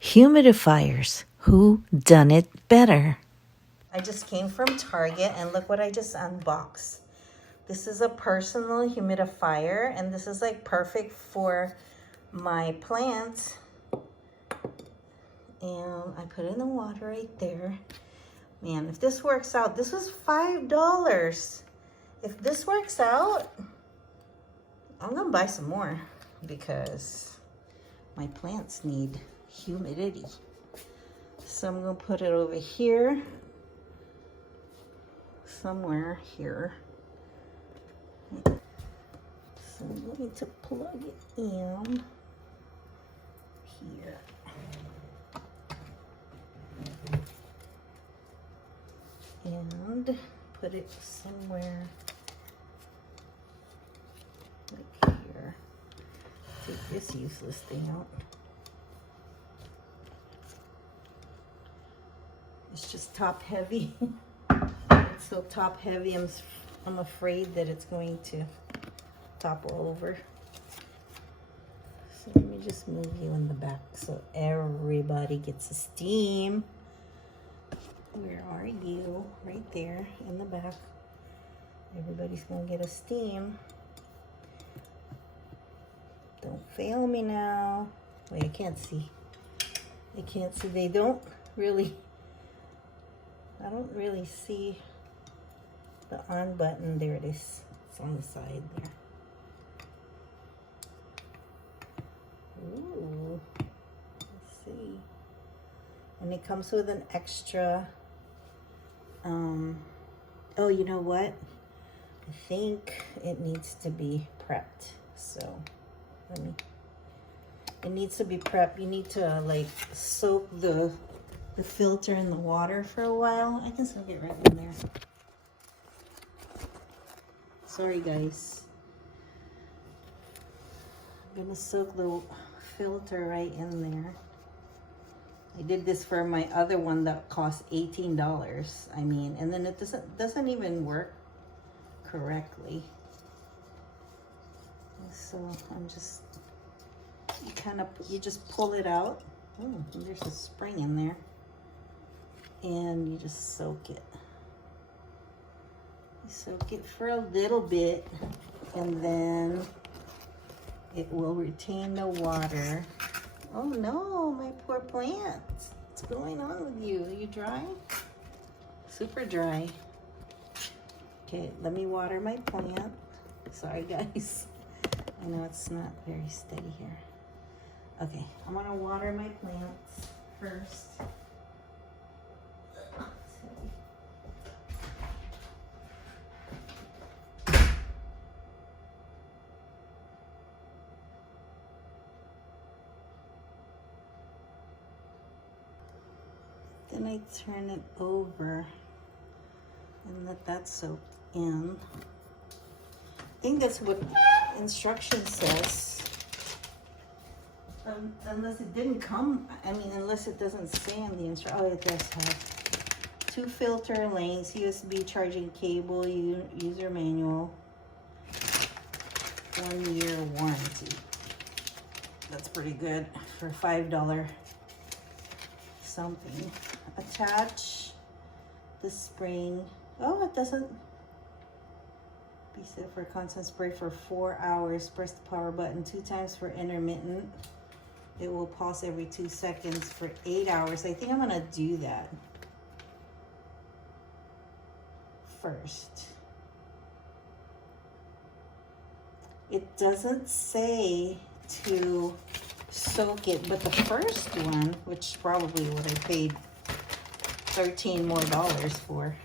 Humidifiers. Who done it better? I just came from Target and look what I just unboxed. This is a personal humidifier and this is like perfect for my plants. And I put in the water right there. Man, if this works out, this was $5. If this works out, I'm gonna buy some more because my plants need humidity. So I'm gonna put it over here, somewhere here. So I'm going to plug it in here. And put it somewhere like here. Take this useless thing out. It's just top heavy. It's so top heavy, I'm afraid that it's going to topple over. So let me just move you in the back so everybody gets a steam. Where are you? Right there in the back. Everybody's gonna get a steam. Don't fail me now. Wait, I can't see. I can't see. They don't really, I don't really see the on button. There it is. It's on the side there. Ooh, let's see. And it comes with an extra, oh, you know what? I think it needs to be prepped. So it needs to be prepped. You need to like soak the filter in the water for a while. I can still get right in there. Sorry guys. I'm gonna soak the filter right in there. I did this for my other one that cost $18. I mean, and then it doesn't even work correctly. So I'm just, you just pull it out. Oh, there's a spring in there. And you just soak it. You soak it for a little bit and then it will retain the water. Oh no, my poor plant. What's going on with you? Are you dry? Super dry. Okay, let me water my plant. Sorry guys. I know it's not very steady here. Okay, I'm gonna water my plants first. Then I turn it over and let that soak in. I think that's what instruction says. Unless it didn't come, I mean, unless it doesn't say in the instruction. Oh, it does have 2 filter lengths, USB charging cable, user manual, 1-year warranty. That's pretty good for $5 something. Attach the spring. Oh, it doesn't. Be set for constant spray for 4 hours. Press the power button 2 times for intermittent. It will pulse every 2 seconds for 8 hours. I think I'm gonna do that first. It doesn't say to soak it, but the first one, which is probably what I paid $13 more for,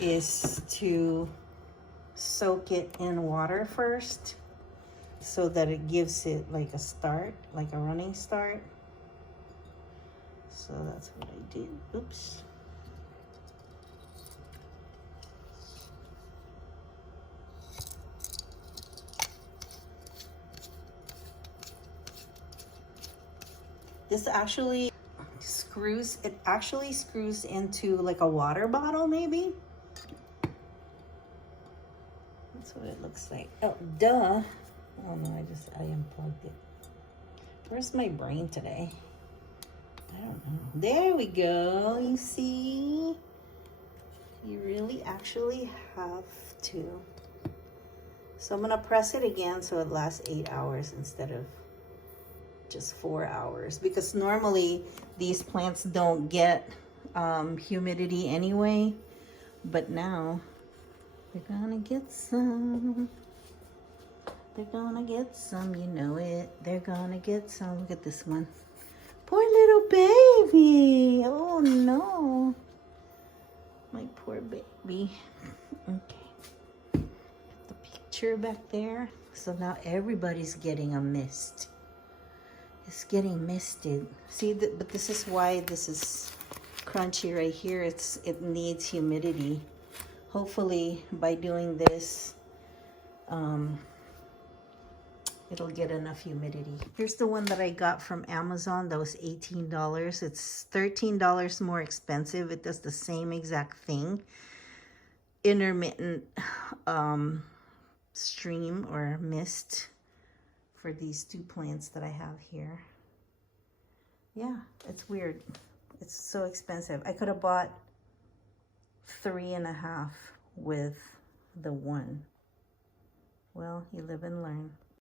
is to soak it in water first so that it gives it like a start, like a running start. So that's what I did. Oops. This actually screws, it actually screws into like a water bottle maybe. That's what it looks like. Oh, duh. Oh no, I unplugged it. Where's my brain today? I don't know. There we go. You see? You really actually have to. So I'm going to press it again so it lasts 8 hours instead of just 4 hours. Because normally these plants don't get humidity anyway. But now they're going to get some. They're going to get some. You know it. They're going to get some. Look at this one. Poor little baby. Oh no. My poor baby. Okay. The picture back there. So now everybody's getting a mist. It's getting misted. See, but this is why this is crunchy right here. It needs humidity. Hopefully by doing this, it'll get enough humidity. Here's the one that I got from Amazon. That was $18. It's $13 more expensive. It does the same exact thing. Intermittent stream or mist for these two plants that I have here. Yeah, it's weird. It's so expensive. I could have bought 3.5 with the one. Well, you live and learn.